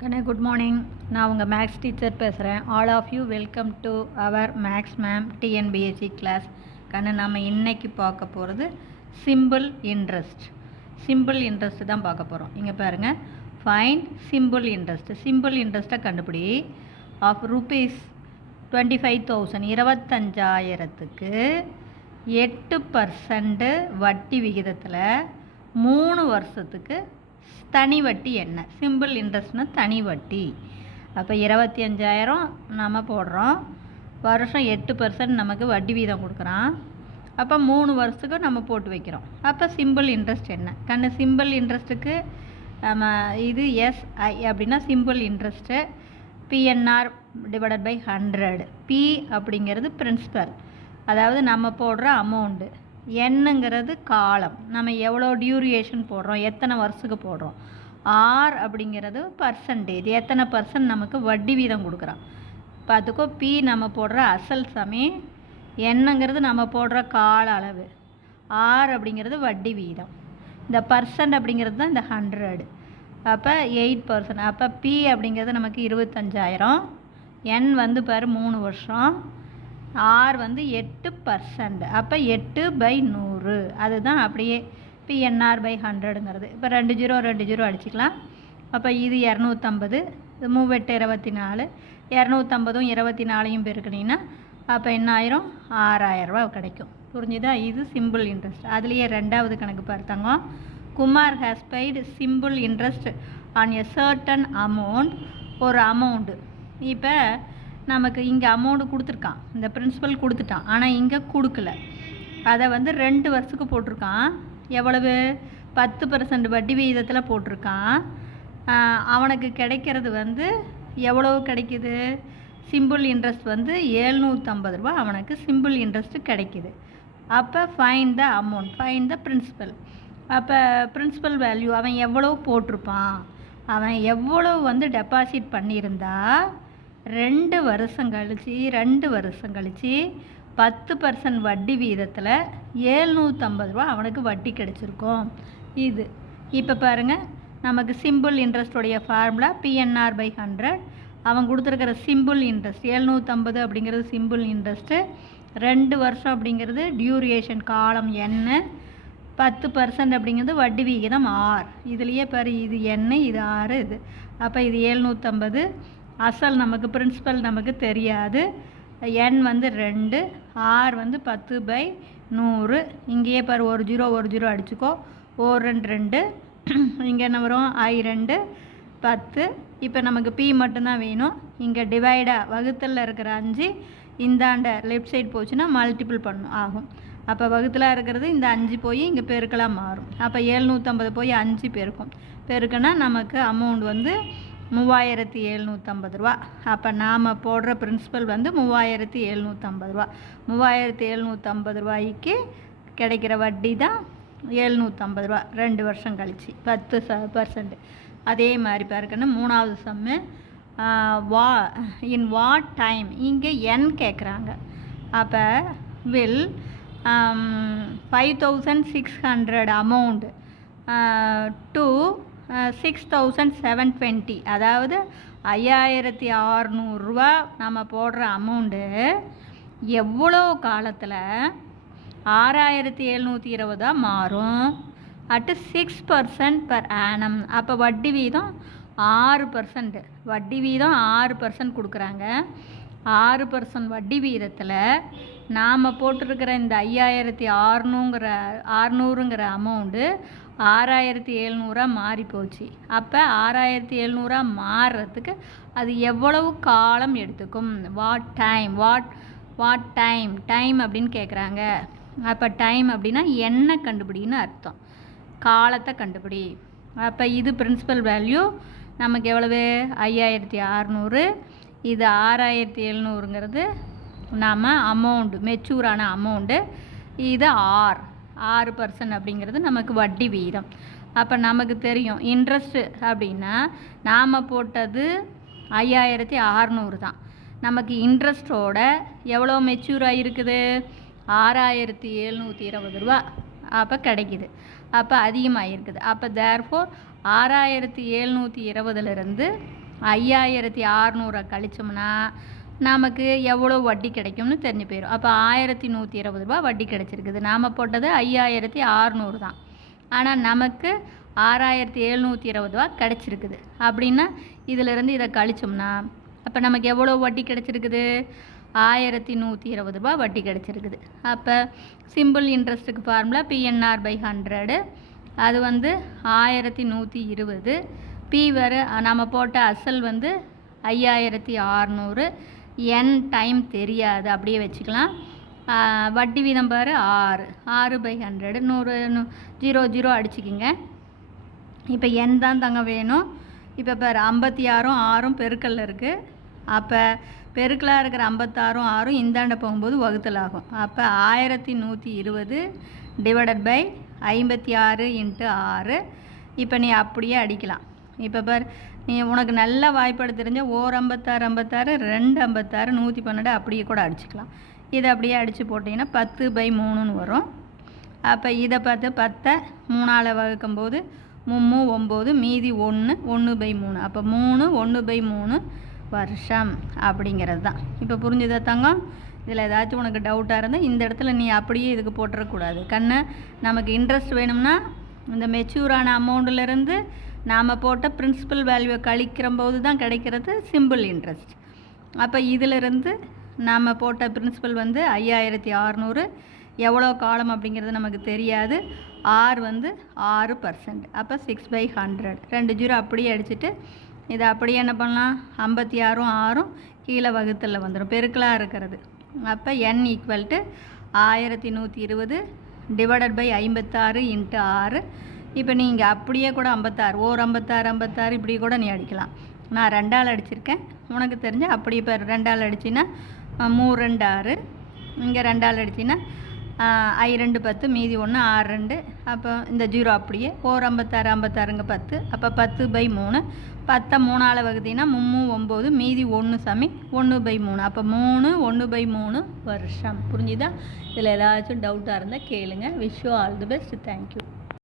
கண்ணே good morning. நான் உங்கள் மேக்ஸ் டீச்சர் பேசுகிறேன். All of you welcome to our maths ma'am TNPSC class. கண்ணு நம்ம இன்றைக்கி பார்க்க போகிறது சிம்பிள் இன்ட்ரெஸ்ட் தான் பார்க்க போகிறோம். இங்கே பாருங்கள், ஃபைண்ட் சிம்பிள் இன்ட்ரெஸ்ட்டை கண்டுபிடி. ஆஃப் ருபீஸ் 25,000 25,000க்கு 8% வட்டி விகிதத்தில் 3 வருஷத்துக்கு தனி வட்டி என்ன? சிம்பிள் இன்ட்ரெஸ்ட்னா தனி வட்டி. அப்போ 25,000 நம்ம போடுறோம், வருஷம் 8% நமக்கு வட்டி வீதம் கொடுக்குறான். அப்போ 3 வருஷத்துக்கு நம்ம போட்டு வைக்கிறோம். அப்போ சிம்பிள் இன்ட்ரெஸ்ட் என்ன? கண்ணு சிம்பிள் இன்ட்ரெஸ்ட்டுக்கு நம்ம இது எஸ்ஐ அப்படின்னா simple interest PNR divided by 100. P அப்படிங்கிறது பிரின்சிபல், அதாவது நம்ம போடுற அமௌண்ட்டு. என்னங்கிறது காலம், நம்ம எவ்வளோ டியூரேஷன் போடுறோம், எத்தனை வருஷத்துக்கு போடுறோம். ஆர் அப்படிங்கிறது பர்சன்டேஜ், எத்தனை பர்சன்ட் நமக்கு வட்டி வீதம் கொடுக்குறான். பார்த்துக்கோ, பி நம்ம போடுற அசல் சமயம், என்னங்கிறது நம்ம போடுற கால அளவு, ஆர் அப்படிங்கிறது வட்டி வீதம், இந்த பர்சன்ட் அப்படிங்கிறது தான் இந்த 100. அப்போ 8%. அப்போ பி அப்படிங்கிறது நமக்கு 25,000, என் வந்து பாரு 3 வருஷம், ஆர் வந்து 8%. அப்போ 8/100 அதுதான் அப்படியே பிஎன்ஆர் பை 100ங்கிறது. இப்போ 2 0 அடிச்சிக்கலாம். அப்போ இது 250, இது 3 8 24, 250ம் 24யும் பெருக்கினீங்கன்னா அப்போ என்ன ஆயிரும்? 6,000 ரூபா கிடைக்கும். புரிஞ்சுதா? இது சிம்பிள் இன்ட்ரெஸ்ட். அதுலேயே 2வது கணக்கு பார்த்தாங்க. Kumar has paid simple interest on a certain amount. ஒரு அமௌண்ட்டு இப்போ நமக்கு இங்கே அமௌண்ட்டு கொடுத்துருக்கான், இந்த பிரின்சிபல் கொடுத்துட்டான், ஆனால் இங்கே கொடுக்கல. அதை வந்து 2 வருஷத்துக்கு போட்டிருக்கான். எவ்வளவு? 10% வட்டி விகிதத்தில் போட்டிருக்கான். அவனுக்கு கிடைக்கிறது வந்து எவ்வளவு கிடைக்கிது? சிம்பிள் இன்ட்ரெஸ்ட் வந்து 750 ரூபா அவனுக்கு சிம்பிள் இன்ட்ரெஸ்ட்டு கிடைக்கிது. அப்போ find the amount, find the principal. அப்போ பிரின்சிபல் வேல்யூ அவன் எவ்வளோ போட்டிருப்பான், அவன் எவ்வளோ வந்து டெபாசிட் பண்ணியிருந்தா 2 வருஷம் கழித்து 10% வட்டி வீதத்தில் 750 ரூபா அவனுக்கு வட்டி கிடச்சிருக்கும். இது இப்போ பாருங்கள், நமக்கு சிம்பிள் இன்ட்ரெஸ்டோடைய ஃபார்முலா பிஎன்ஆர் பை 100. அவன் கொடுத்துருக்கிற சிம்பிள் இன்ட்ரெஸ்ட் 750 அப்படிங்கிறது சிம்பிள் இன்ட்ரெஸ்ட்டு, 2 வருஷம் அப்படிங்கிறது டியூரேஷன் காலம் என்ன, 10% அப்படிங்கிறது வட்டி விகிதம் ஆர். இதுலேயே பாரு, இது என்ன, இது ஆர், இது. அப்போ இது 750. அசல் நமக்கு பிரின்சிபல் நமக்கு தெரியாது. என் வந்து 2, ஆர் வந்து 10/100. இங்கேயே பாரு, ஒரு ஜீரோ அடிச்சுக்கோ. 1 2 இங்கே என்ன வரும்? I2 10. இப்போ நமக்கு பி மட்டும்தான் வேணும். இங்கே டிவைடாக வகுத்தலில் இருக்கிற 5 இந்தாண்ட லெஃப்ட் சைடு போச்சுன்னா மல்டிபிள் பண்ணும் ஆகும். அப்போ வகுத்தில் இருக்கிறது இந்த 5 போய் இங்கே பெருக்கலாம் மாறும். அப்போ 750 போய் 5 பெருக்குன்னா நமக்கு அமௌண்ட் வந்து 3,750 ரூபா. அப்போ நாம் போடுற பிரின்சிபல் வந்து 3,750 ரூபா. 3,750 ரூபாய்க்கு கிடைக்கிற வட்டி தான் 750 ரூபா 2 வருஷம் கழிச்சு 10%. அதே மாதிரி பாருக்கணும். 3வது சம்மு இன் வாட் டைம், இங்கே என் கேட்குறாங்க. அப்போ வில் 5,600 அமௌண்ட் டு 6,720, அதாவது 5,600 ரூபா நம்ம போடுற அமௌண்ட்டு எவ்வளோ காலத்தில் 6,720 மாறும். At 6% per annum. அப்போ வட்டி வீதம் 6%, வட்டி வீதம் 6% கொடுக்குறாங்க. 6% வட்டி வீதத்தில் நாம் போட்டிருக்கிற இந்த 5,600ங்கிற அமௌண்ட்டு 6,700 மாறி போச்சு. அப்போ 6,700 மாறுறதுக்கு அது எவ்வளவு காலம் எடுத்துக்கும்? வாட் டைம் அப்படின்னு கேட்குறாங்க. அப்போ டைம் அப்படின்னா என்ன கண்டுபிடின்னு அர்த்தம், காலத்தை கண்டுபிடி. அப்போ இது பிரின்சிபல் வேல்யூ நமக்கு எவ்வளவு? 5,600. இது 6,700ங்கிறது நாம் அமௌண்ட், மெச்சூரான அமௌண்ட்டு. இது 6% அப்படிங்கிறது நமக்கு வட்டி வீதம். அப்போ நமக்கு தெரியும் இன்ட்ரெஸ்ட்டு அப்படின்னா நாம் போட்டது 5,600 தான். நமக்கு இன்ட்ரெஸ்ட்டோட எவ்வளோ மெச்சூராக இருக்குது? 6,720 ரூபா அப்போ கிடைக்கிது. அப்போ அதிகமாக இருக்குது. அப்போ தேர்ஃபோர் 6,720லேருந்து 5600 கழிச்சோம்னா நமக்கு எவ்வளோ வட்டி கிடைக்கும்னு தெரிஞ்சு போயிடும். அப்போ 1120 ரூபா வட்டி கிடச்சிருக்குது. நாம் போட்டது 5600 தான், ஆனால் நமக்கு 6720 ரூபா கிடச்சிருக்குது. அப்படின்னா இதிலிருந்து இதை கழிச்சோம்னா அப்போ நமக்கு எவ்வளோ வட்டி கிடச்சிருக்குது? 1120 ரூபா வட்டி கிடச்சிருக்குது. அப்போ சிம்பிள் இன்ட்ரெஸ்ட்டுக்கு ஃபார்முலா PNR/100, அது 1120. பி நம்ம போட்ட அசல் 5600, n டைம் தெரியாது, அப்படியே வச்சுக்கலாம். வட்டி வீதம் பாரு 6/100, 100 0 0 அடிச்சுக்கிங்க. இப்போ n தான் தங்க வேணும். இப்போ பாரு 56ம் 6ம் பெருக்கல்ல இருக்குது. அப்போ பெருக்கலாக இருக்கிற 56ம் 6ம் இந்தாண்ட போகும்போது வகுத்தல் ஆகும். அப்போ 1120 டிவைடட் பை 56 × 6. இப்போ நீ அப்படியே அடிக்கலாம். இப்போ பார், நீ உனக்கு நல்ல வாய்ப்பாடு தெரிஞ்ச 156 56 256 112 அப்படியே கூட அடிச்சுக்கலாம். இதை அப்படியே அடித்து போட்டிங்கன்னா 10/3ன்னு வரும். அப்போ இதை பார்த்து 10 3ஆல் வகுக்கும்போது 3 9, மீதி 1 1/3. அப்போ 3 1/3 வருஷம் அப்படிங்கிறது தான். இப்போ புரிஞ்சுதா தங்கம்? இதில் ஏதாச்சும் உனக்கு டவுட்டாக இருந்தால் இந்த இடத்துல நீ அப்படியே இதுக்கு போட்டுறக்கூடாது. கண்ணு, நமக்கு இன்ட்ரெஸ்ட் வேணும்னா இந்த மெச்சூரான அமௌண்ட்டிலேருந்து நாம் போட்ட பிரின்சிபல் வேல்யூவை கழிக்கிறம்போது தான் கிடைக்கிறது சிம்பிள் இன்ட்ரெஸ்ட். அப்போ இதிலிருந்து நாம் போட்ட பிரின்சிபல் 5600, எவ்வளோ காலம் அப்படிங்கிறது நமக்கு தெரியாது. ஆர் 6%. அப்போ 6/100, 2 0 அப்படியே அடிச்சுட்டு இதை அப்படியே என்ன பண்ணலாம்? 56ம் 6ம் கீழே வகுத்தலில் வந்துடும், பெருக்கலாக இருக்கிறது. அப்போ n = 1120 டிவைடட் பை 56 × 6. இப்போ நீங்கள் அப்படியே கூட 56 56 56 இப்படி கூட நீ அடிக்கலாம். நான் 2ஆல் அடிச்சிருக்கேன், உனக்கு தெரிஞ்ச அப்படியே இப்போ 2ஆல் அடிச்சின்னா 3 2 6, இங்கே 2ஆல் அடிச்சின்னா I 2 10, மீதி 1 6 2. அப்போ இந்த 0 அப்படியே 56 56ங்க 10. அப்போ 10/3. 10 3ஆல் வகுத்தீங்கன்னா 3 9, மீதி 1 சமி 1/3. அப்போ 3 1/3 வருஷம். புரிஞ்சுதா? இதில் ஏதாச்சும் டவுட்டாக இருந்தால் கேளுங்க. Wish you all the best. Thank you.